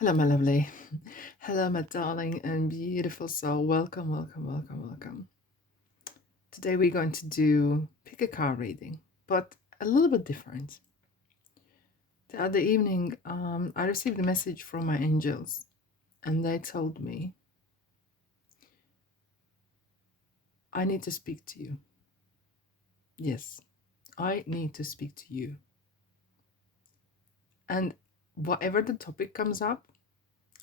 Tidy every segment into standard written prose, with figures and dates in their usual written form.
Hello, my lovely. Hello, my darling and beautiful soul. Welcome, welcome, welcome, welcome. Today we're going to do pick a card reading, but a little bit different. The other evening, I received a message from my angels, and they told me, I need to speak to you. Yes, I need to speak to you. And whatever the topic comes up,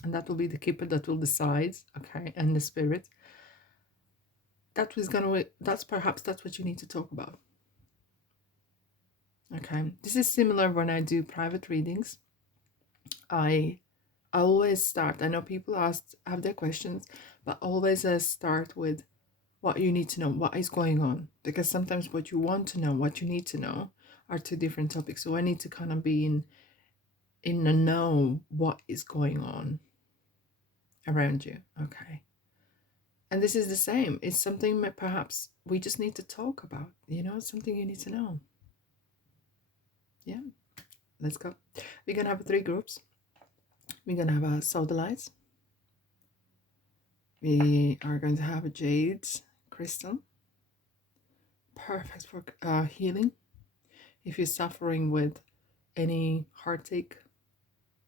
and that will be the keeper that will decide, okay, and the spirit, that's what you need to talk about. Okay, this is similar when I do private readings. I always start, I know people have their questions, but always I start with what you need to know, what is going on, because sometimes what you want to know, what you need to know are two different topics. So I need to kind of be in the know what is going on around you. Okay, and this is the same. It's something that perhaps we just need to talk about, something you need to know. Yeah, let's go. We're gonna have 3 groups. We're going to have a sodalite. We are going to have a jade crystal. Perfect for healing. If you're suffering with any heartache,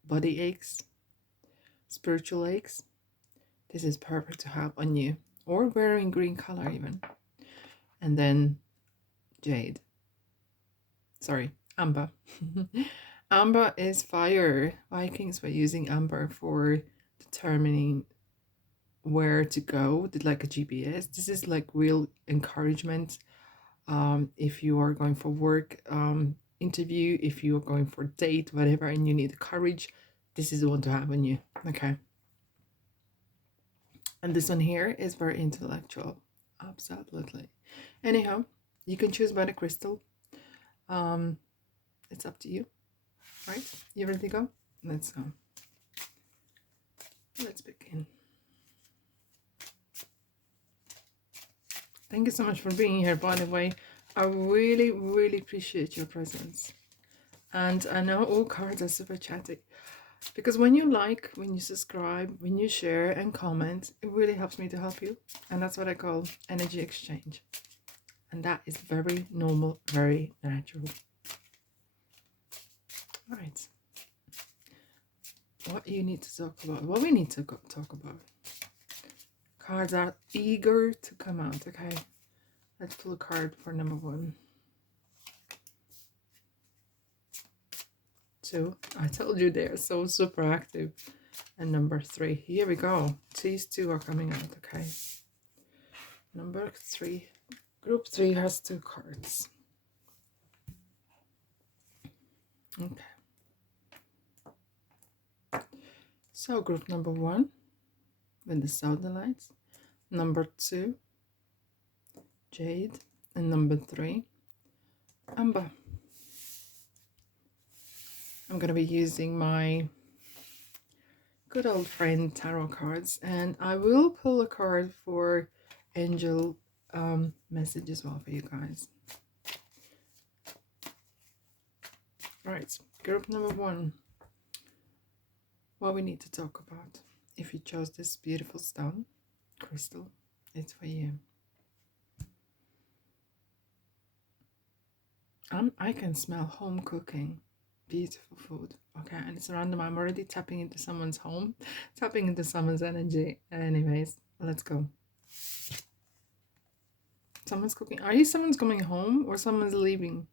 body aches, spiritual aches, this is perfect to have on you. Or wearing green color even. And then jade. Sorry, amber. Amber is fire. Vikings were using amber for determining where to go, like a GPS. This is like real encouragement. If you are going for work interview, if you are going for date, whatever, and you need courage, this is the one to have on you. Okay. And this one here is very intellectual. Absolutely. Anyhow, you can choose by the crystal. It's up to you. Right? You ready to go? Let's go. Let's begin. Thank you so much for being here, by the way. I really, really appreciate your presence. And I know all cards are super chatty, because when you like, when you subscribe, when you share and comment, it really helps me to help you. And that's what I call energy exchange. And that is very normal, very natural. All right. What you need to talk about, what we need to talk about. Cards are eager to come out, okay? Let's pull a card for number 1. 2. I told you they're so super active. And number 3. Here we go. These 2 are coming out, okay? Number 3. Group 3 has 2 cards. Okay. So group number 1 with the sodalites. Number 2, jade. And number 3, amber. I'm going to be using my good old friend tarot cards, and I will pull a card for angel message as well for you guys. All right, group number 1. What we need to talk about. If you chose this beautiful stone, crystal, it's for you. I can smell home cooking. Beautiful food. Okay, and it's random. I'm already tapping into someone's home, tapping into someone's energy. Anyways, let's go. Someone's cooking. Are you someone's coming home or someone's leaving?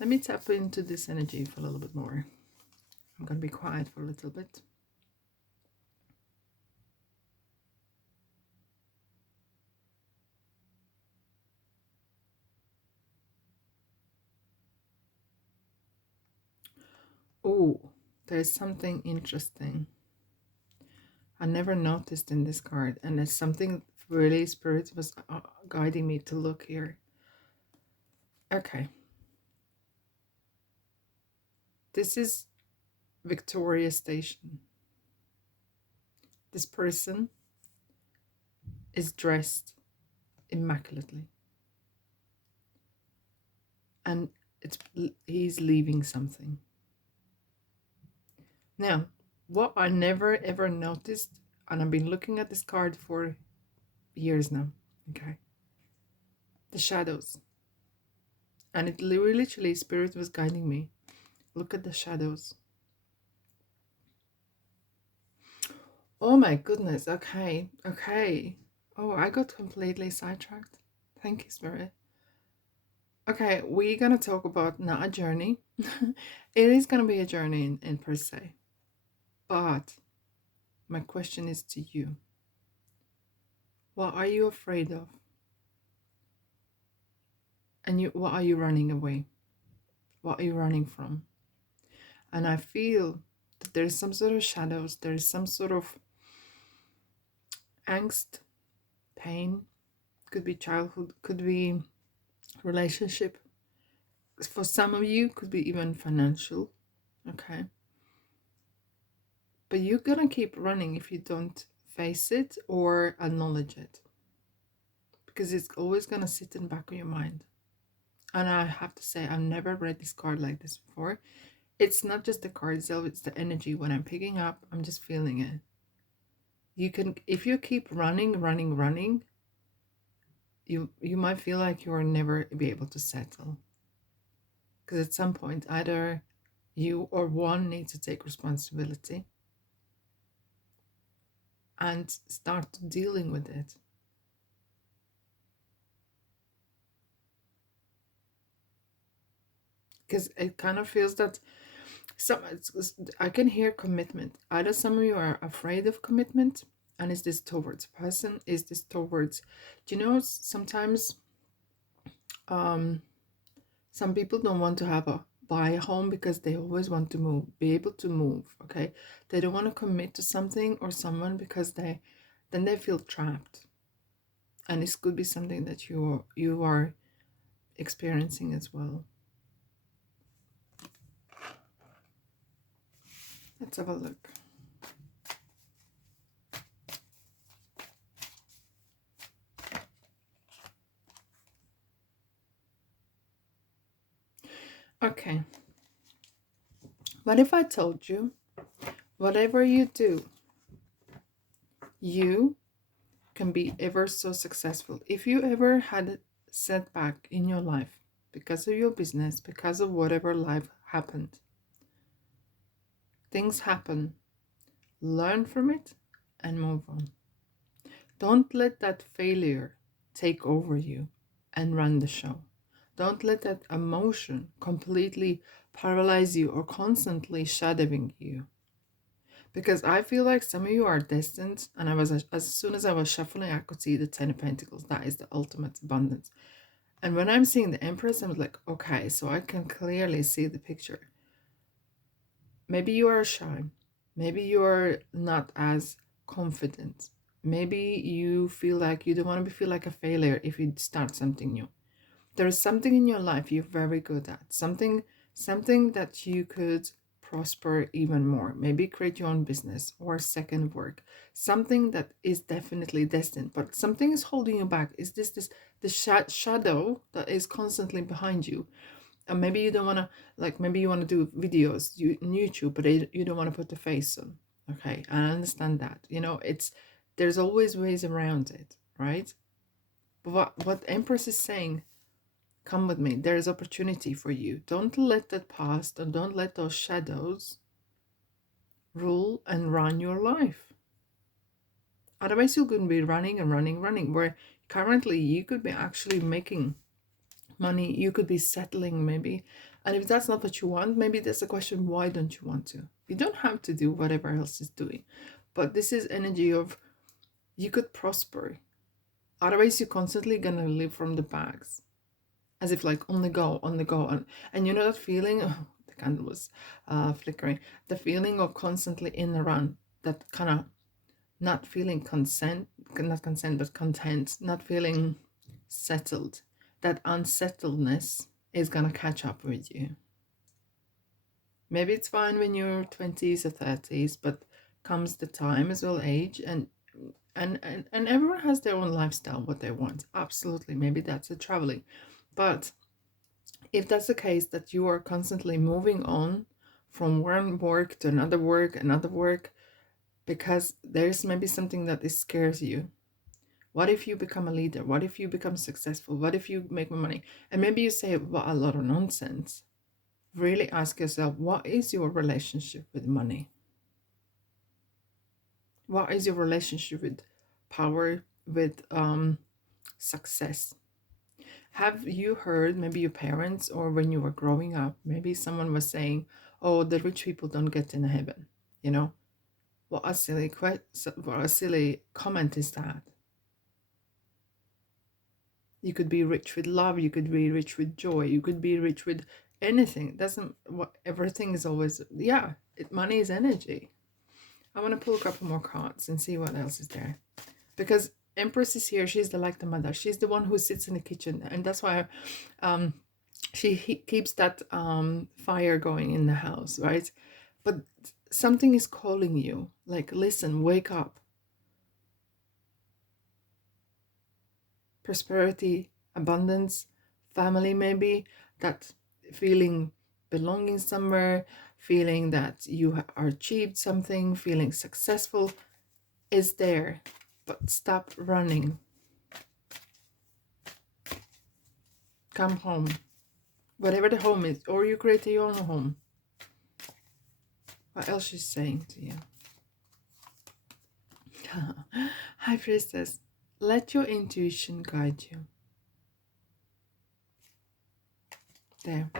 Let me tap into this energy for a little bit more. I'm going to be quiet for a little bit. Oh, there's something interesting I never noticed in this card, and it's something really Spirit was guiding me to look here. Okay. This is Victoria Station. This person is dressed immaculately. And he's leaving something. Now, what I never ever noticed, and I've been looking at this card for years now, okay? The shadows. And it literally, Spirit was guiding me. Look at the shadows. Oh my goodness, okay, okay. Oh, I got completely sidetracked. Thank you, Spirit. Okay, we're gonna talk about not a journey. It is gonna be a journey in per se. But my question is to you. What are you afraid of? And what are you running away? What are you running from? And I feel that there's some sort of shadows, there's some sort of angst, pain, could be childhood, could be relationship. For some of you, could be even financial, okay? But you're gonna keep running if you don't face it or acknowledge it, because it's always gonna sit in the back of your mind. And I have to say, I've never read this card like this before. It's not just the card itself, it's the energy. When I'm picking up, I'm just feeling it. You can, if you keep running, you might feel like you'll never be able to settle. Because at some point, either you or one need to take responsibility and start dealing with it. Because it kind of feels that I can hear commitment. Either some of you are afraid of commitment, and is this towards a person? Is this towards, do you know, sometimes some people don't want to buy a home because they always want to be able to move, okay? They don't want to commit to something or someone because then they feel trapped. And this could be something that you are experiencing as well. Let's have a look. Okay. What if I told you, whatever you do, you can be ever so successful. If you ever had a setback in your life because of your business, because of whatever life happened, things happen. Learn from it and move on. Don't let that failure take over you and run the show. Don't let that emotion completely paralyze you or constantly shadowing you. Because I feel like some of you are destined, and as soon as I was shuffling, I could see the Ten of Pentacles. That is the ultimate abundance. And when I'm seeing the Empress, I'm like, okay, so I can clearly see the picture. Maybe you are shy. Maybe you're not as confident. Maybe you feel like you don't want to feel like a failure if you start something new. There is something in your life you're very good at. Something that you could prosper even more. Maybe create your own business or second work. Something that is definitely destined, but something is holding you back. Is this the shadow that is constantly behind you? And maybe you don't want to, like, maybe you want to do videos on YouTube, but you don't want to put the face on. Okay, I understand that. You know, there's always ways around it, right? But what Empress is saying, come with me. There is opportunity for you. Don't let that past and don't let those shadows rule and run your life. Otherwise, you're going to be running. Where currently you could be actually making money, you could be settling maybe. And if that's not what you want, maybe there's a question, why don't you want to? You don't have to do whatever else is doing. But this is energy of you could prosper. Otherwise, you're constantly going to live from the bags. As if like on the go. And you know that feeling, oh, the candle was flickering. The feeling of constantly in the run. That kind of not feeling not consent, but content. Not feeling settled. That unsettledness is going to catch up with you. Maybe it's fine when you're 20s or 30s, but comes the time as well, age, and everyone has their own lifestyle, what they want. Absolutely. Maybe that's a traveling. But if that's the case, that you are constantly moving on from one work to another work, because there's maybe something that scares you. What if you become a leader? What if you become successful? What if you make more money? And maybe you say, well, a lot of nonsense. Really ask yourself, what is your relationship with money? What is your relationship with power, with success? Have you heard, maybe your parents, or when you were growing up, maybe someone was saying, oh, the rich people don't get in heaven, you know? What a silly comment is that? You could be rich with love, you could be rich with joy, you could be rich with anything. It doesn't, what, everything is always, yeah, money is energy. I want to pull a couple more cards and see what else is there. Because Empress is here, she's like the mother. She's the one who sits in the kitchen. And that's why she keeps that fire going in the house, right? But something is calling you, like, listen, wake up. Prosperity, abundance, family, maybe, that feeling belonging somewhere, feeling that you are achieved something, feeling successful is there. But stop running. Come home. Whatever the home is, or you create your own home. What else she's saying to you? High Priestess, let your intuition guide you. There.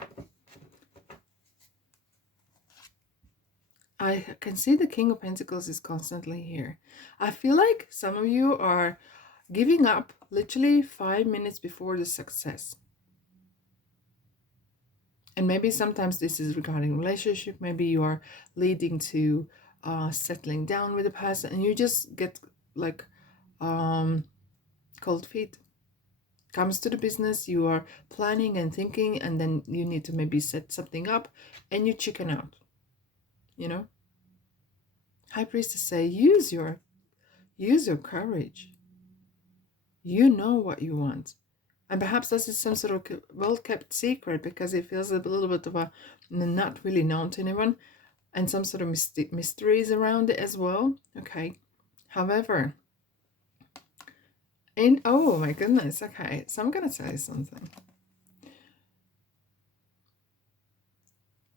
I can see the King of Pentacles is constantly here. I feel like some of you are giving up literally 5 minutes before the success. And maybe sometimes this is regarding relationship. Maybe you are leading to settling down with a person, and you just get like cold feet. Comes to the business, you are planning and thinking, and then you need to maybe set something up, and you chicken out. You know, High Priestess say, use your courage. You know what you want. And perhaps this is some sort of well-kept secret, because it feels a little bit of a not really known to anyone, and some sort of mysteries around it as well. Okay. However, oh my goodness. Okay. So I'm going to tell you something.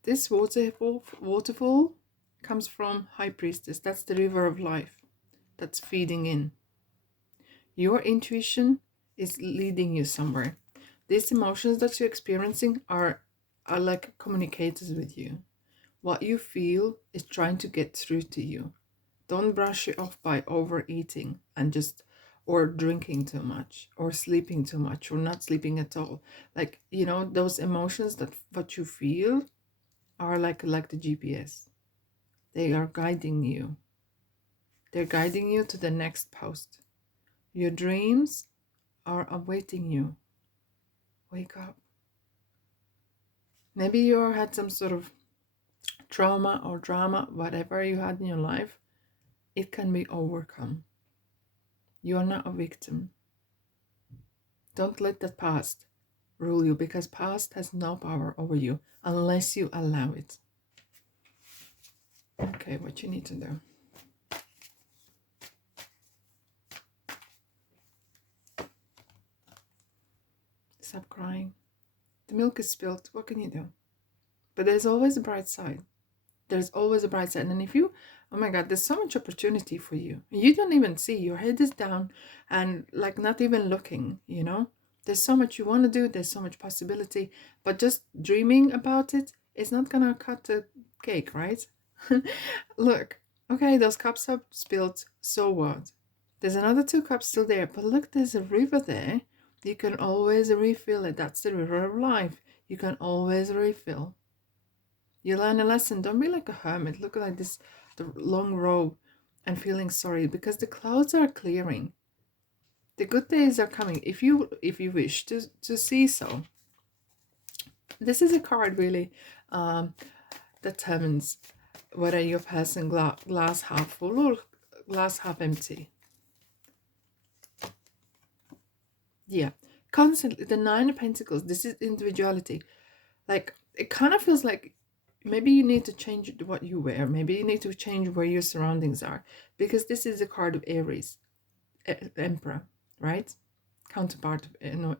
This waterfall comes from High Priestess. That's the river of life that's feeding in. Your intuition is leading you somewhere. These emotions that you're experiencing are like communicators with you. What you feel is trying to get through to you. Don't brush it off by overeating and just, or drinking too much, or sleeping too much, or not sleeping at all. Like, you know, those emotions, that what you feel are like the GPS. They are guiding you. They're guiding you to the next post. Your dreams are awaiting you. Wake up. Maybe you had some sort of trauma or drama, whatever you had in your life. It can be overcome. You are not a victim. Don't let the past rule you, because past has no power over you unless you allow it. Okay, what you need to do. Stop crying. The milk is spilled. What can you do? But there's always a bright side. There's always a bright side. And if you, oh my God, there's so much opportunity for you. You don't even see. Your head is down and like not even looking, you know? There's so much you want to do. There's so much possibility. But just dreaming about it is not going to cut the cake, right? Look, okay, those cups are spilled. So what? There's another 2 cups still there. But look, there's a river there. You can always refill it. That's the river of life. You can always refill. You learn a lesson. Don't be like a hermit. Look like this, the long robe, and feeling sorry, because the clouds are clearing. The good days are coming, if you wish to see so. This is a card really determines whether you're passing glass half full or glass half empty. Yeah, constantly the 9 of Pentacles. This is individuality. Like, it kind of feels like maybe you need to change what you wear. Maybe you need to change where your surroundings are, because this is a card of Aries, Emperor, right? Counterpart of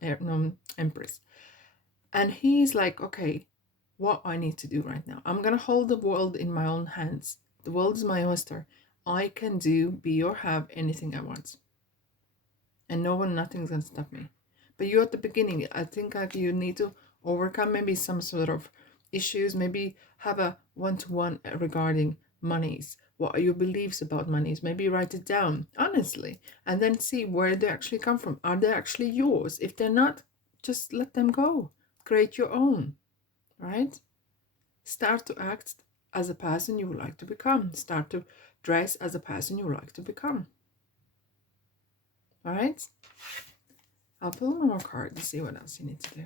Empress. And he's like, okay, what I need to do right now? I'm gonna hold the world in my own hands. The world is my oyster. I can do, be, or have anything I want, and no one, nothing's gonna stop me. But you at the beginning, I think like you need to overcome maybe some sort of issues. Maybe have a one-to-one regarding monies. What are your beliefs about monies? Maybe write it down honestly, and then see where they actually come from. Are they actually yours? If they're not, just let them go. Create your own, right? Start to act as a person you would like to become. Start to dress as a person you would like to become. All right? I'll pull one more card to see what else you need to do.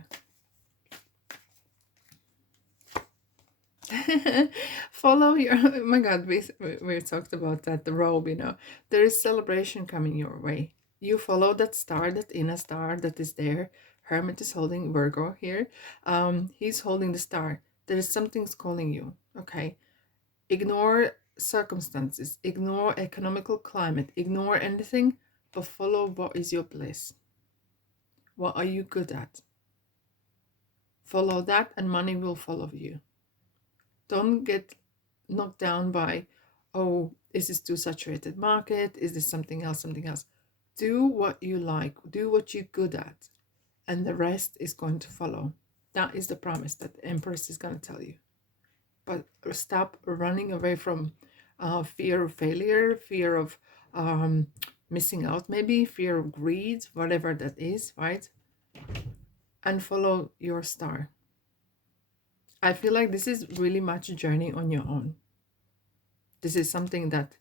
Follow your, oh my god, we talked about that, the robe, you know. There is celebration coming your way. You follow that star, that inner star that is there. Hermit is holding Virgo here. He's holding the star. There is something's calling you, okay? Ignore circumstances, ignore economical climate, ignore anything, but follow what is your bliss. What are you good at? Follow that and money will follow you. Don't get knocked down by, oh, is this too saturated market? Is this something else, something else? Do what you like, do what you're good at, and the rest is going to follow. That is the promise that the Empress is going to tell you. But stop running away from fear of failure, fear of missing out, maybe fear of greed, whatever that is, right? And follow your star. I feel like this is really much a journey on your own. This is something that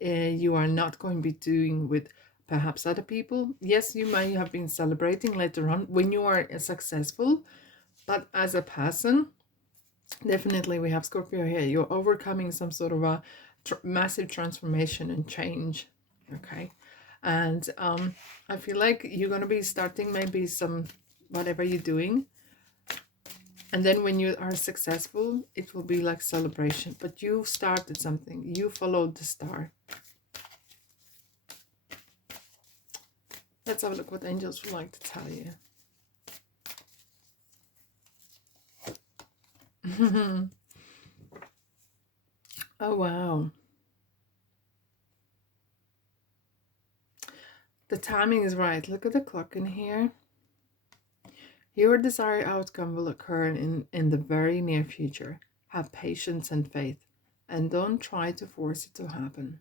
you are not going to be doing with perhaps other people. Yes, you might have been celebrating later on when you are successful, but as a person, definitely we have Scorpio here. You're overcoming some sort of a massive transformation and change, okay? And I feel like you're going to be starting maybe some, whatever you're doing, and then when you are successful, it will be like celebration. But you started something. You followed the star. Let's have a look what angels would like to tell you. Oh, wow. The timing is right. Look at the clock in here. Your desired outcome will occur in the very near future. Have patience and faith, and don't try to force it to happen.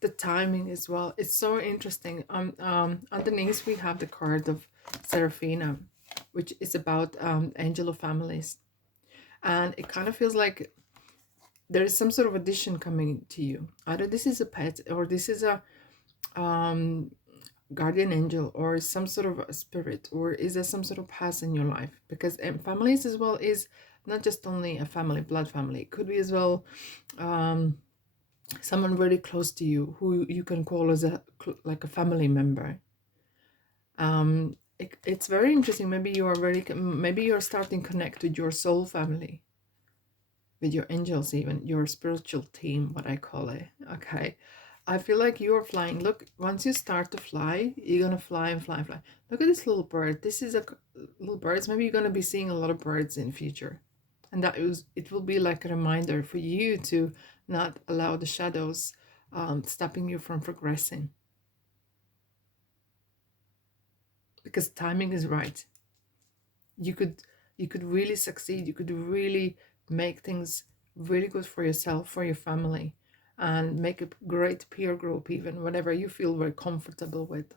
The timing as well, it's so interesting. Underneath we have the card of Seraphina, which is about angel of families, and it kind of feels like there is some sort of addition coming to you. Either this is a pet, or this is a guardian angel, or some sort of a spirit, or is there some sort of past in your life? Because families as well is not just only a family, blood family. It could be as well someone very close to you who you can call as a like a family member. It's very interesting. Maybe you are maybe you're starting to connect with your soul family, with your angels, even your spiritual team, what I call it. Okay, I feel like you're flying. Look, once you start to fly, you're gonna fly and fly and fly. Look at this little bird. This is a little birds. Maybe you're gonna be seeing a lot of birds in future, and it will be like a reminder for you to not allow the shadows stopping you from progressing, because timing is right. You could really succeed. You could really make things really good for yourself, for your family, and make a great peer group, even whatever you feel very comfortable with.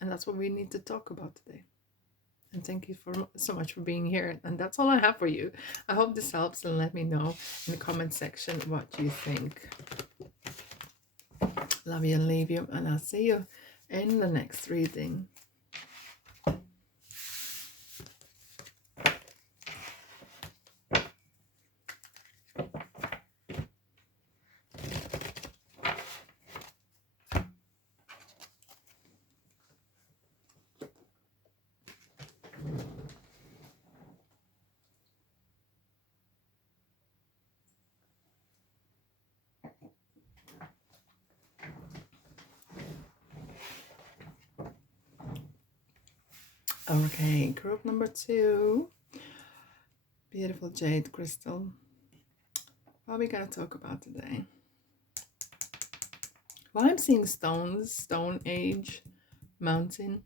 And that's what we need to talk about today. And thank you so much for being here. And that's all I have for you. I hope this helps, and let me know in the comment section what you think. Love you and leave you, and I'll see you in the next reading. Okay, group number 2. Beautiful jade crystal. What are we gonna talk about today? Well, I'm seeing stones, stone age, mountain.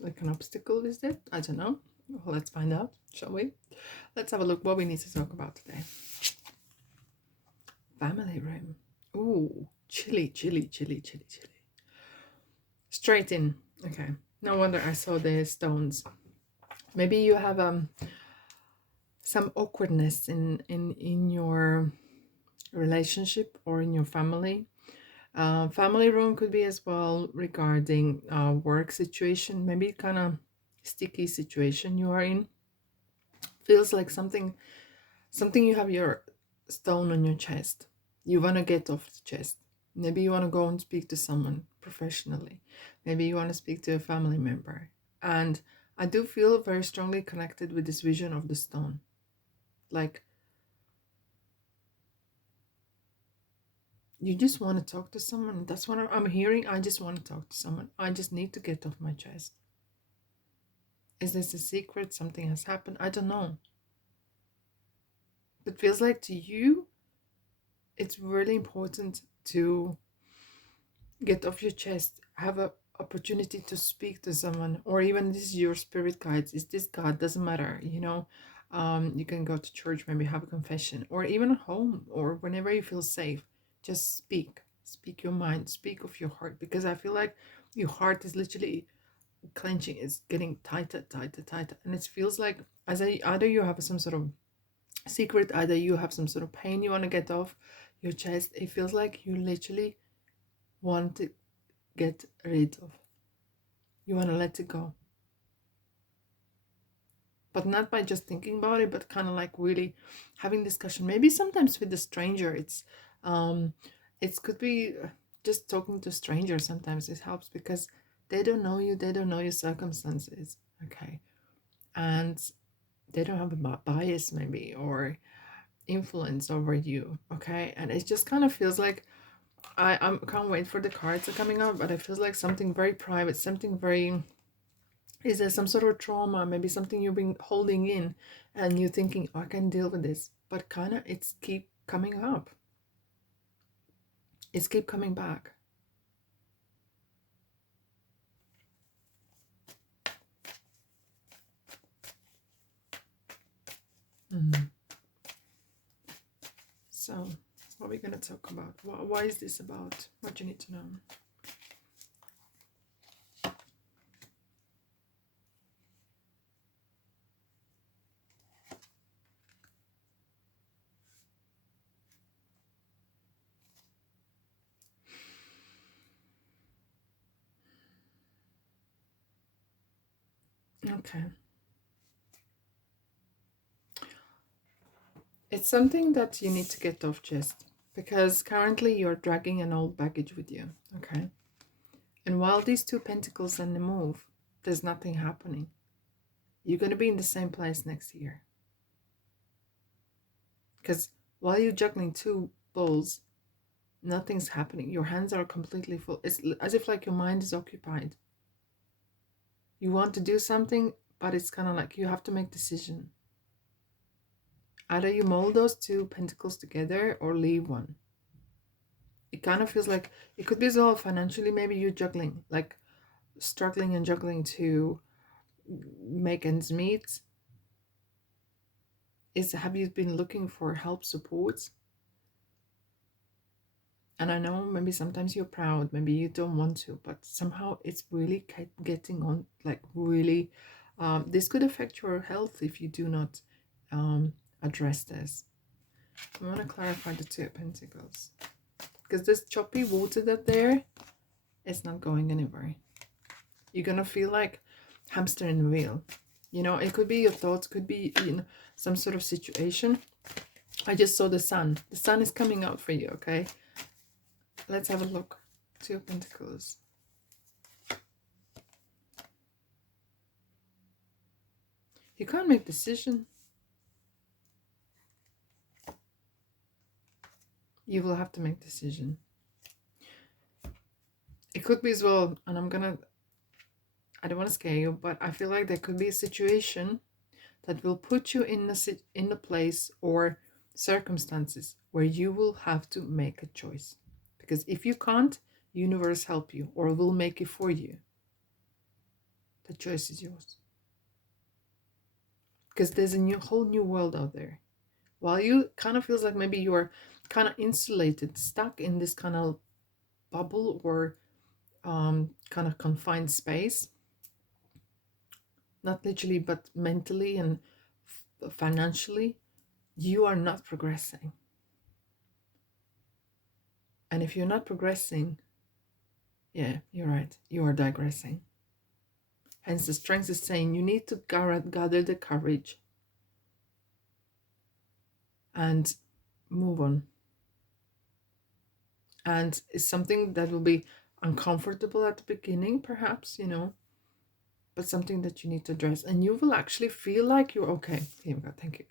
Like an obstacle, is it? I don't know. Well, let's find out, shall we? Let's have a look what we need to talk about today. Family room. Ooh, chilly, chilly, chilly, chilly, chilly. Straight in. Okay. No wonder I saw the stones. Maybe you have some awkwardness in your relationship or in your family. Family room could be as well regarding work situation. Maybe kind of sticky situation you are in. Feels like something you have your stone on your chest. You want to get off the chest. Maybe you want to go and speak to someone professionally. Maybe you want to speak to a family member. And I do feel very strongly connected with this vision of the stone. Like, you just want to talk to someone. That's what I'm hearing. I just want to talk to someone. I just need to get off my chest. Is this a secret? Something has happened? I don't know. It feels like to you, it's really important to get off your chest, have an opportunity to speak to someone, or even this is your spirit guides, is this God, doesn't matter, you know. You can go to church, maybe have a confession, or even at home, or whenever you feel safe, just speak your mind, speak of your heart, because I feel like your heart is literally clenching, it's getting tighter, tighter, tighter, and it feels like either you have some sort of secret, either you have some sort of pain you want to get off your chest. It feels like you literally want to get rid of. You want to let it go. But not by just thinking about it, but kind of like really having discussion. Maybe sometimes with a stranger, it could be just talking to strangers. Sometimes it helps because they don't know you, they don't know your circumstances, okay? And they don't have a bias maybe or influence over you, okay? And it just kind of feels like I can't wait for the cards are coming out, but it feels like something very private, something very, is there some sort of trauma, maybe something you've been holding in and you're thinking, oh, I can deal with this, but kind of it's keep coming up, it's keep coming back. So what are we going to talk about? Why is this about? What you need to know? Okay. It's something that you need to get off chest because currently you're dragging an old baggage with you, okay? And while these 2 pentacles on the move, there's nothing happening. You're going to be in the same place next year. Because while you're juggling 2 balls, nothing's happening. Your hands are completely full. It's as if like your mind is occupied. You want to do something, but it's kind of like you have to make decision. Either you mold those 2 pentacles together or leave one. It kind of feels like it could be as well financially. Maybe you're juggling, like struggling and juggling to make ends meet. Have you been looking for help, support? And I know maybe sometimes you're proud, maybe you don't want to, but somehow it's really getting on, like really, this could affect your health if you do not address this. I want to clarify the 2 of Pentacles. Because this choppy water that there, it's not going anywhere. You're going to feel like hamster in a wheel. You know, it could be your thoughts, could be in some sort of situation. I just saw the sun. The sun is coming out for you, okay? Let's have a look. 2 of Pentacles. You can't make decision. You will have to make decision. It could be as well, and I'm gonna I don't want to scare you, but I feel like there could be a situation that will put you in a place or circumstances where you will have to make a choice. Because if you can't, universe help you or will make it for you. The choice is yours. Because there's a whole new world out there. While you kind of feels like maybe you are kind of insulated, stuck in this kind of bubble or kind of confined space, not literally but mentally and financially, you are not progressing. And if you're not progressing, yeah, you're right, you are digressing. Hence the strength is saying you need to gather the courage and move on. And it's something that will be uncomfortable at the beginning, perhaps, but something that you need to address. And you will actually feel like you're okay. Here we go, thank you.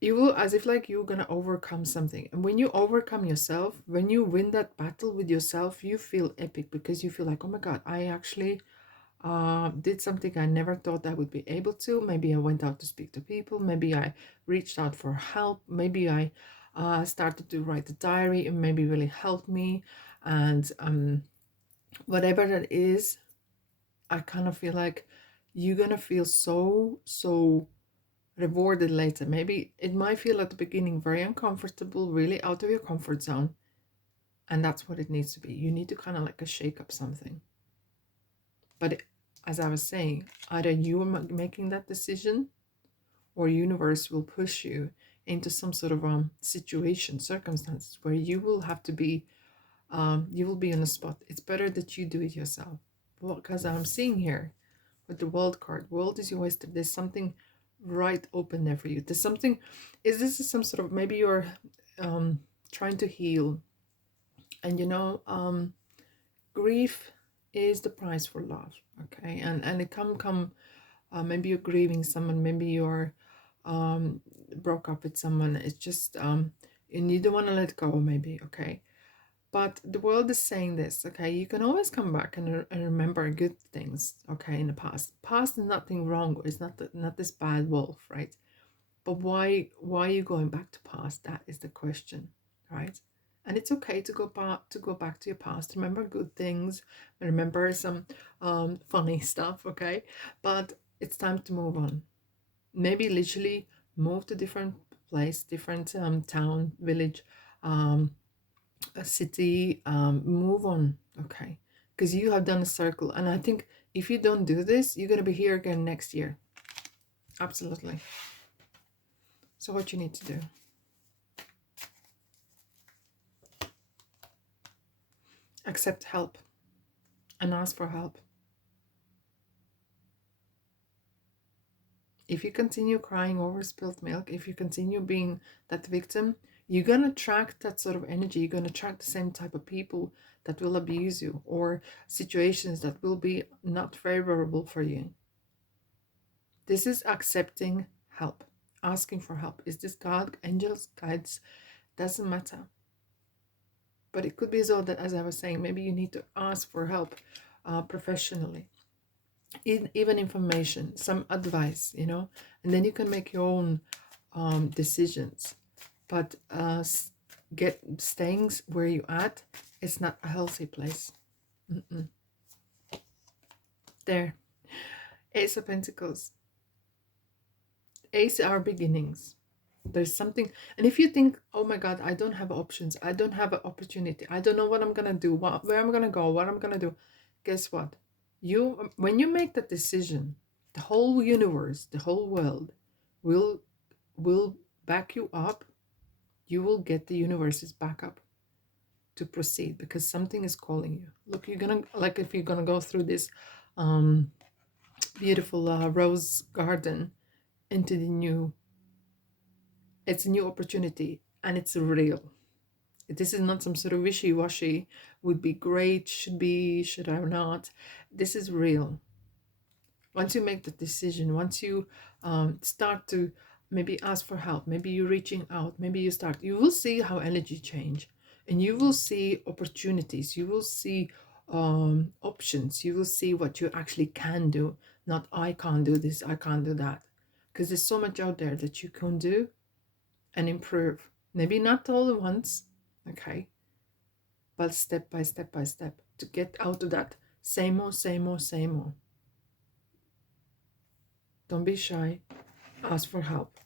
You will, as if like you're gonna overcome something. And when you overcome yourself, when you win that battle with yourself, you feel epic because you feel like, oh my God, I actually did something I never thought I would be able to. Maybe I went out to speak to people. Maybe I reached out for help. Maybe I started to write a diary and maybe really helped me. And whatever that is, I kind of feel like you're gonna feel so rewarded later. Maybe it might feel at the beginning very uncomfortable, really out of your comfort zone. And that's what it needs to be. You need to kind of like a shake up something. But as I was saying, either you are making that decision or universe will push you into some sort of situation, circumstances where you will have to be, you will be on the spot. It's better that you do it yourself. Because I'm seeing here with the world card, world is your oyster. There's something right open there for you. There's something, is this some sort of, maybe you're trying to heal. And grief is the price for love. Okay, and it come maybe you're grieving someone, maybe you're broke up with someone. It's just and you don't want to let go, maybe. Okay, but the world is saying this. Okay, you can always come back and remember good things. Okay, in the past is nothing wrong. It's not this bad wolf, right? But why are you going back to past? That is the question, right? And it's okay to go back to your past. Remember good things. Remember some funny stuff. Okay, but it's time to move on. Maybe literally move to different place, different town, village, a city. Move on. Okay, because you have done a circle, and I think if you don't do this, you're gonna be here again next year. Absolutely. So what you need to do? Accept help and ask for help. If you continue crying over spilled milk, if you continue being that victim, you're going to attract that sort of energy. You're going to attract the same type of people that will abuse you or situations that will be not favorable for you. This is accepting help, asking for help. Is this God, angels, guides? Doesn't matter. But it could be so that, as I was saying, maybe you need to ask for help professionally. Even information, some advice, and then you can make your own decisions. But staying where you at, it's not a healthy place. There, Ace of Pentacles. Ace are beginnings. There's something, and if you think, oh my God, I don't have options, I don't have an opportunity, I don't know what I'm gonna do, where I'm gonna go, what I'm gonna do, guess what? When you make that decision, the whole universe, the whole world will back you up. You will get the universe's backup to proceed because something is calling you. Look, you're gonna, like, if you're gonna go through this beautiful rose garden into the new, it's a new opportunity and it's real. This is not some sort of wishy-washy, would be great, should be, should I not. This is real. Once you make the decision, once you start to maybe ask for help, maybe you're reaching out, maybe you will see how energy change, and you will see opportunities, you will see options. You will see what you actually can do, not I can't do this, I can't do that, because there's so much out there that you can do and improve. Maybe not all at once, okay, but step by step by step, to get out of that same old, same old, same old. Don't be shy, ask for help,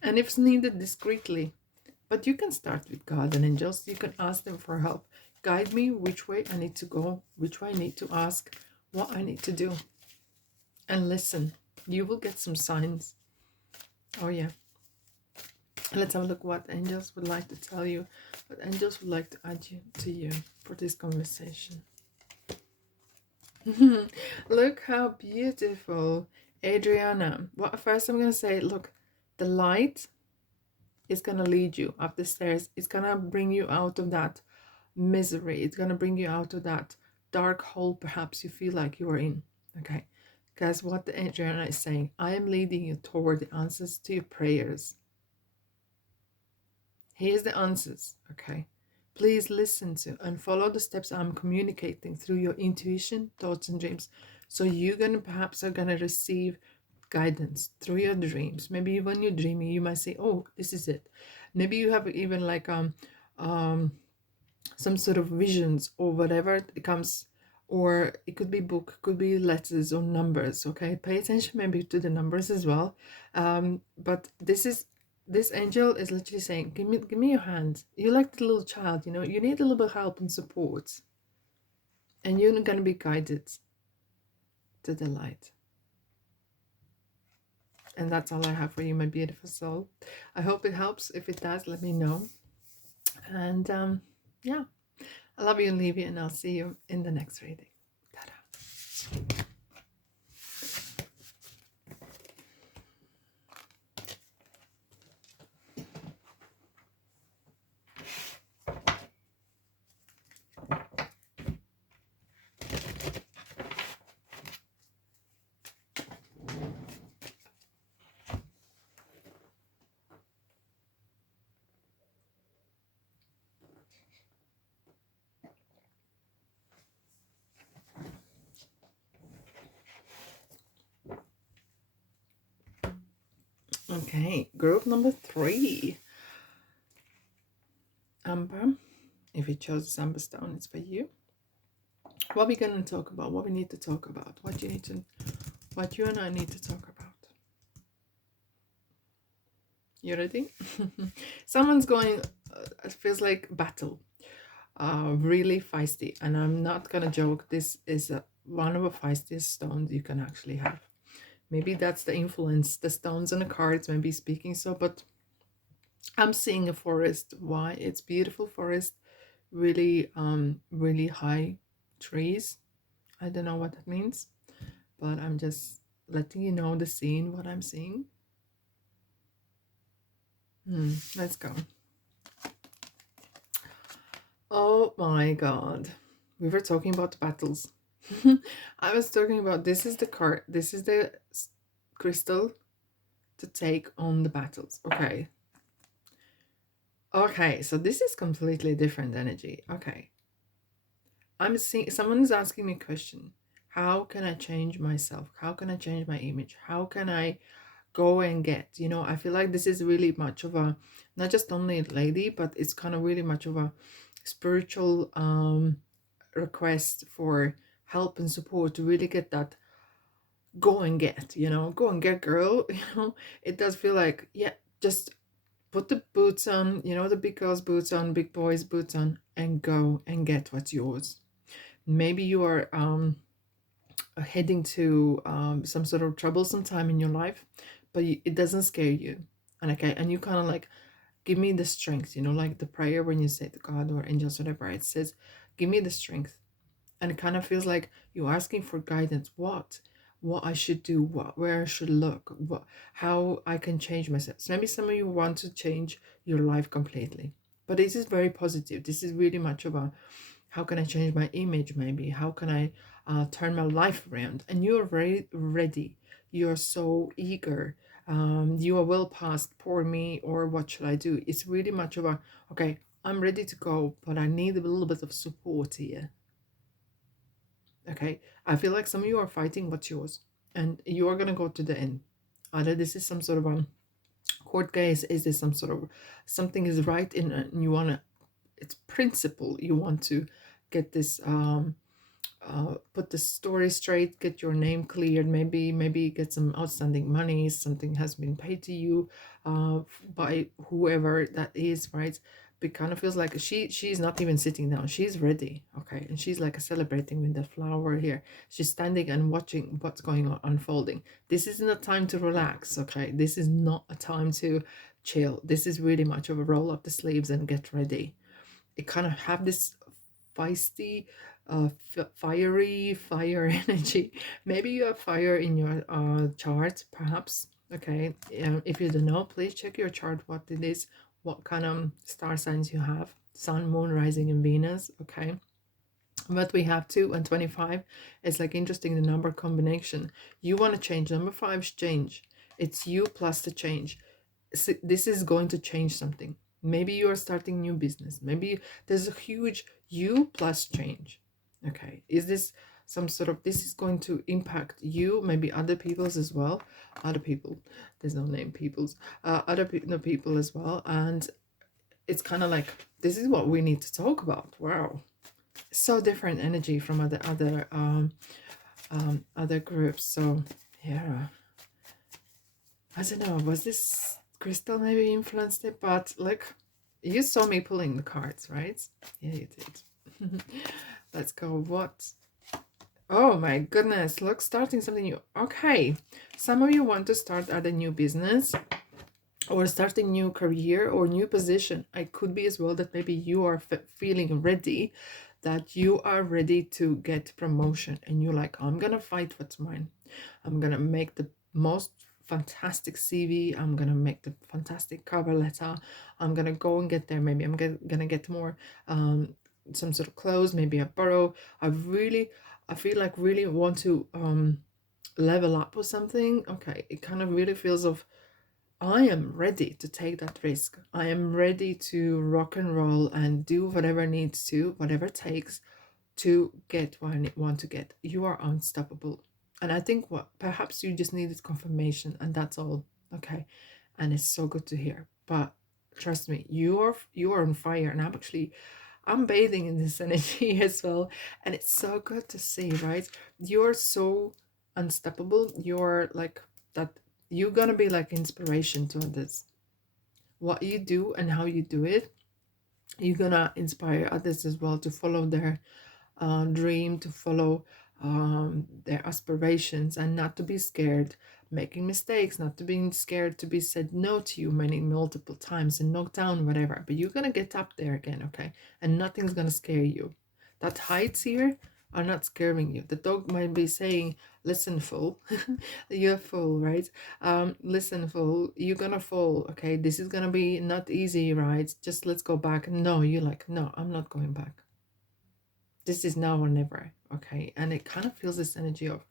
and if needed, discreetly. But you can start with God and angels. You can ask them for help. Guide me which way I need to go, which way I need to ask, what I need to do. And listen, you will get some signs. Oh yeah. Let's have a look what angels would like to tell you, what angels would like to add to you for this conversation. Look how beautiful. Adriana. Well, first I'm going to say, look, the light is going to lead you up the stairs. It's going to bring you out of that misery. It's going to bring you out of that dark hole perhaps you feel like you are in. Okay, because what the Adriana is saying, I am leading you toward the answers to your prayers. Here's the answers. Okay, please listen to and follow the steps I'm communicating through your intuition, thoughts, and dreams. So you're gonna perhaps are gonna receive guidance through your dreams. Maybe when you're dreaming, you might say, "Oh, this is it." Maybe you have even like some sort of visions or whatever it comes, or it could be book, could be letters or numbers. Okay, pay attention maybe to the numbers as well. But this angel is literally saying, give me your hand. You're like the little child, you know, you need a little bit of help and support, and you're going to be guided to the light. And that's all I have for you, my beautiful soul. I hope it helps. If it does, let me know. And yeah, I love you and leave you, and I'll see you in the next reading. Ta-da. Okay, group number 3. Amber. If you chose Amber Stone, it's for you. What we're going to talk about, what we need to talk about, what you and I need to talk about. You ready? Someone's going, it feels like battle, really feisty. And I'm not going to joke, this is one of the feistiest stones you can actually have. Maybe that's the influence, the stones and the cards may be speaking so, but I'm seeing a forest. Why? It's beautiful forest, really, really high trees. I don't know what that means, but I'm just letting you know the scene, what I'm seeing. Let's go. Oh my God. We were talking about battles. I was talking about, this is the card, this is the crystal to take on the battles. Okay. Okay, so this is completely different energy. Okay. I'm seeing, someone is asking me a question. How can I change myself? How can I change my image? How can I go and get, you know, I feel like this is really much of a, not just only a lady, but it's kind of really much of a spiritual request for help and support to really get that go and get, you know, go and get, girl. You know, it does feel like, yeah, just put the boots on, you know, the big girls boots on, big boys boots on, and go and get what's yours. Maybe you are heading to some sort of troublesome time in your life, but it doesn't scare you. And okay, and you kind of like, give me the strength, you know, like the prayer when you say to God or angels, whatever, it says, give me the strength. And it kind of feels like you're asking for guidance, what I should do, where I should look, how I can change myself. So maybe some of you want to change your life completely, but this is very positive. This is really much about, how can I change my image? Maybe how can I turn my life around? And you're very ready. You're so eager. You are well past poor me or what should I do. It's really much of a, okay, I'm ready to go, but I need a little bit of support here. Okay, I feel like some of you are fighting what's yours, and you are gonna go to the end. Either this is some sort of a court case, is this some sort of something is right in, and you wanna, it's principle, you want to get this put the story straight, get your name cleared, maybe get some outstanding money, something has been paid to you by whoever that is, right? It kind of feels like she's not even sitting down, she's ready, okay, and she's like celebrating with the flower here. She's standing and watching what's going on unfolding. This isn't a time to relax, okay, this is not a time to chill. This is really much of a roll up the sleeves and get ready. It kind of have this feisty, fiery fire energy. Maybe you have fire in your chart, perhaps. Okay, if you don't know, please check your chart what it is, what kind of star signs you have, sun, moon, rising, and Venus. Okay, but we have 2 and 25. It's like interesting, the number combination. You want to change. Number 5 is change. It's you plus the change. This is going to change something. Maybe you are starting new business. Maybe there's a huge you plus change. Okay, is this some sort of, this is going to impact you, maybe other people's as well. Other people, there's no name, people's, no, people as well. And it's kind of like, this is what we need to talk about. Wow, so different energy from other groups. So yeah, I don't know, was this crystal maybe influenced it? But like, you saw me pulling the cards, right? Yeah, you did. Let's go. What? Oh my goodness, look, starting something new. Okay, some of you want to start at a new business or starting new career or new position. It could be as well that maybe you are feeling ready, that you are ready to get promotion and you're like, I'm gonna fight what's mine. I'm gonna make the most fantastic CV. I'm gonna make the fantastic cover letter. I'm gonna go and get there. Maybe I'm gonna get more some sort of clothes, maybe a borrow. I feel like really want to level up or something. Okay, it kind of really feels of, I am ready to take that risk. I am ready to rock and roll and do whatever needs to, whatever it takes to get what I want to get. You are unstoppable. And I think what perhaps you just needed confirmation, and that's all. Okay. And it's so good to hear. But trust me, you are on fire. And I'm bathing in this energy as well. And it's so good to see, right? You're so unstoppable. You're like that, you're gonna be like inspiration to others. What you do and how you do it, you're gonna inspire others as well to follow their dream, to follow their aspirations, and not to be scared making mistakes, not to be scared to be said no to you multiple times and knocked down, whatever. But you're gonna get up there again, okay? And nothing's gonna scare you. That heights here are not scaring you. The dog might be saying, listen, fool. You're a fool, right? Listen, fool, you're gonna fall, okay? This is gonna be not easy, right? Just let's go back. No, you're like, no, I'm not going back. This is now or never, okay? And it kind of feels this energy of,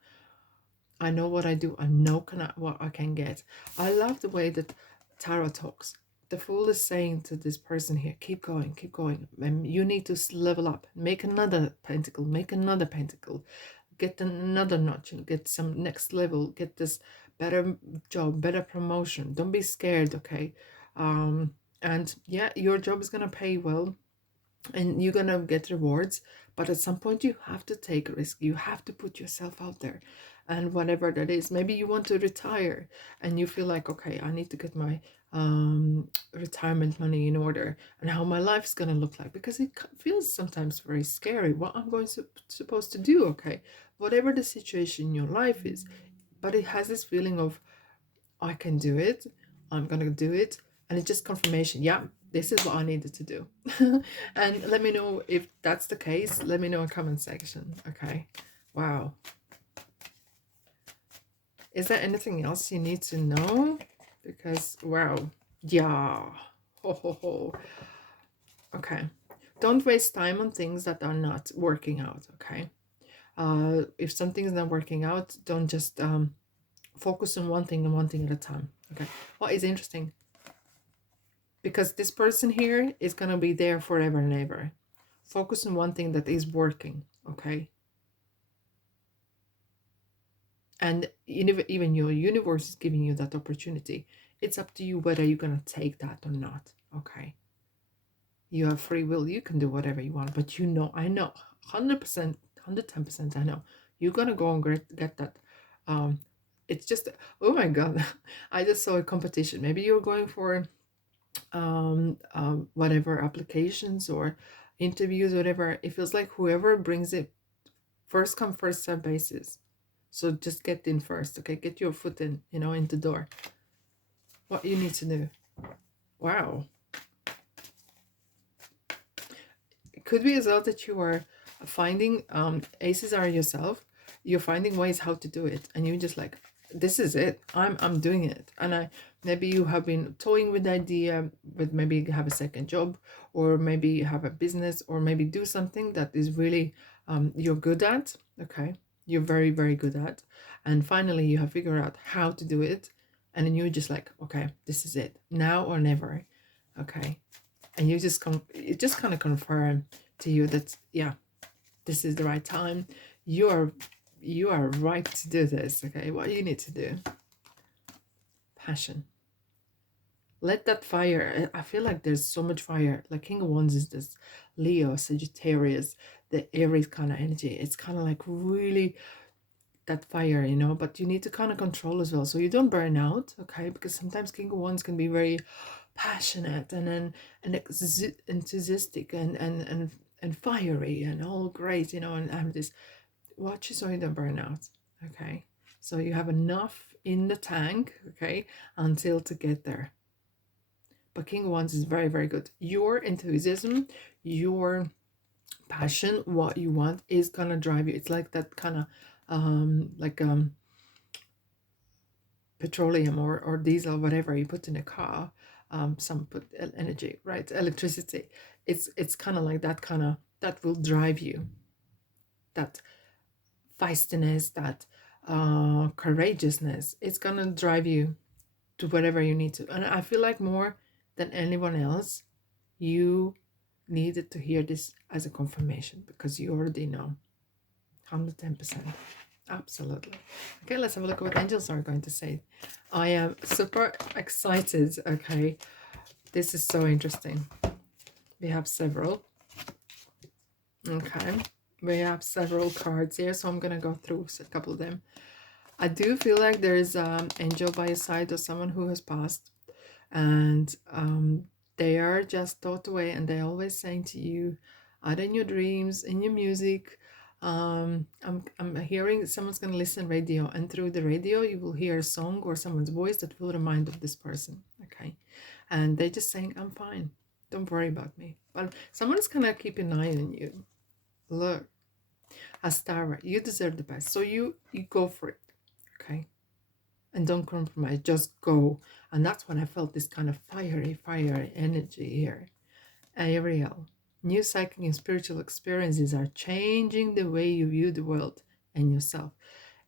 I know what I do, I know what I can get. I love the way that tarot talks. The fool is saying to this person here, keep going, and you need to level up, make another pentacle, get another notch, and get some next level, get this better job, better promotion. Don't be scared, okay? And yeah, your job is gonna pay well and you're gonna get rewards, but at some point you have to take a risk, you have to put yourself out there. And whatever that is, maybe you want to retire and you feel like, okay, I need to get my retirement money in order, and how my life is going to look like, because it feels sometimes very scary what I'm supposed to do, okay, whatever the situation in your life is. But it has this feeling of, I can do it, I'm gonna do it, and it's just confirmation. Yeah, this is what I needed to do. And let me know if that's the case. Let me know in comment section. Okay. Wow. Is there anything else you need to know? Because wow, yeah. Ho ho ho. Okay. Don't waste time on things that are not working out. Okay. If something is not working out, don't just focus on one thing and one thing at a time. Okay. What is interesting, because this person here is going to be there forever and ever. Focus on one thing that is working, okay? And even your universe is giving you that opportunity. It's up to you whether you're going to take that or not. Okay, you have free will, you can do whatever you want, but you know, I know 100%, 110%, I know you're going to go and get that. It's just, oh my god, I just saw a competition. Maybe you're going for whatever applications or interviews, whatever. It feels like whoever brings it first come first serve basis. So just get in first, okay? Get your foot in, in the door. What you need to do. Wow. It could be as well that you are finding, aces are yourself. You're finding ways how to do it, and you're just like, this is it. I'm doing it. And maybe you have been toying with the idea, with maybe have a second job, or maybe have a business, or maybe do something that is really you're good at. Okay, you're very, very good at, and finally you have figured out how to do it, and then you're just like, okay, this is it, now or never. Okay, and it just kind of confirm to you that, yeah, this is the right time. You are right to do this. Okay, what you need to do, passion. Let that fire, I feel like there's so much fire. Like King of Wands is this Leo, Sagittarius, the Aries kind of energy. It's kind of like really that fire, but you need to kind of control as well, so you don't burn out. Okay, because sometimes King of Wands can be very passionate and enthusiastic and fiery and all great, and have this. Watch it so you don't burn out. Okay, so you have enough in the tank, okay, until to get there. But King of Wands is very, very good. Your enthusiasm, your passion, what you want is gonna drive you. It's like that kind of petroleum or diesel, whatever you put in a car. Some put energy, right? Electricity. It's kind of like that that will drive you. That feistiness, that courageousness. It's gonna drive you to whatever you need to. And I feel like more than anyone else, you needed to hear this as a confirmation, because you already know 110%. Absolutely. Okay, let's have a look at what angels are going to say. I am super excited. Okay, this is so interesting. We have several. Okay, we have several cards here, so I'm gonna go through a couple of them. I do feel like there is an angel by your side, or someone who has passed, and they are just taught away, and they're always saying to you, either in your dreams, in your music. I'm hearing someone's going to listen radio, and through the radio you will hear a song or someone's voice that will remind of this person. Okay, and they're just saying, I'm fine, don't worry about me. But someone's gonna keep an eye on you. Look, Astara, you deserve the best, so you go for it. Okay, and don't compromise, just go. And that's when I felt this kind of fiery energy here. Ariel, new psychic and spiritual experiences are changing the way you view the world and yourself.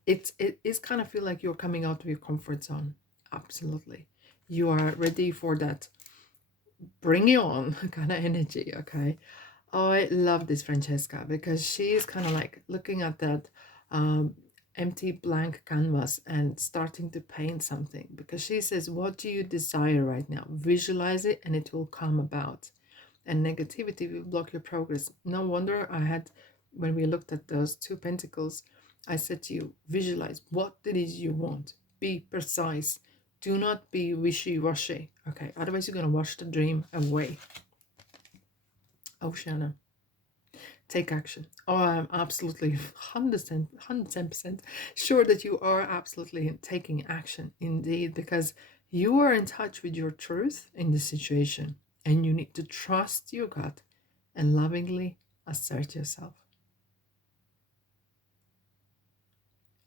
It is kind of feel like you're coming out of your comfort zone. Absolutely. You are ready for that bring it on kind of energy. Okay. Oh, I love this Francesca, because she's kind of like looking at that empty blank canvas and starting to paint something, because she says, what do you desire right now? Visualize it and it will come about. And negativity will block your progress. No wonder I had, when we looked at those two pentacles, I said to you, visualize what it is you want. Be precise. Do not be wishy-washy. Okay, otherwise you're going to wash the dream away. Oceana, take action. Oh, I'm absolutely 110% sure that you are absolutely taking action indeed, because you are in touch with your truth in this situation, and you need to trust your gut and lovingly assert yourself.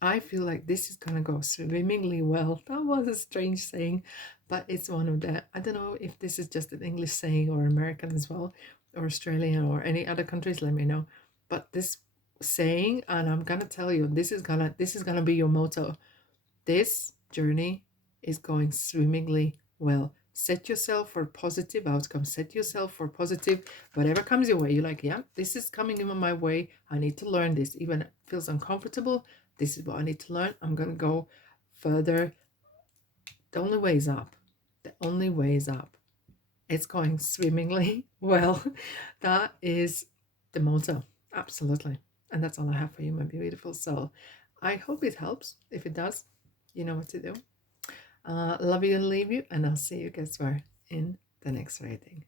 I feel like this is gonna go swimmingly well. That was a strange saying, but it's one of the, I don't know if this is just an English saying or American as well, or Australian or any other countries, let me know. But this saying, and I'm gonna tell you, this is gonna be your motto. This journey is going swimmingly well. Set yourself for positive outcomes. Set yourself for positive, whatever comes your way. You're like, yeah, this is coming in my way. I need to learn this. Even if it feels uncomfortable, This is what I need to learn. I'm going to go further. The only way is up. The only way is up. It's going swimmingly well. That is the motto. Absolutely. And that's all I have for you, my beautiful soul. I hope it helps. If it does, you know what to do. Love you and leave you. And I'll see you, guess where, in the next reading.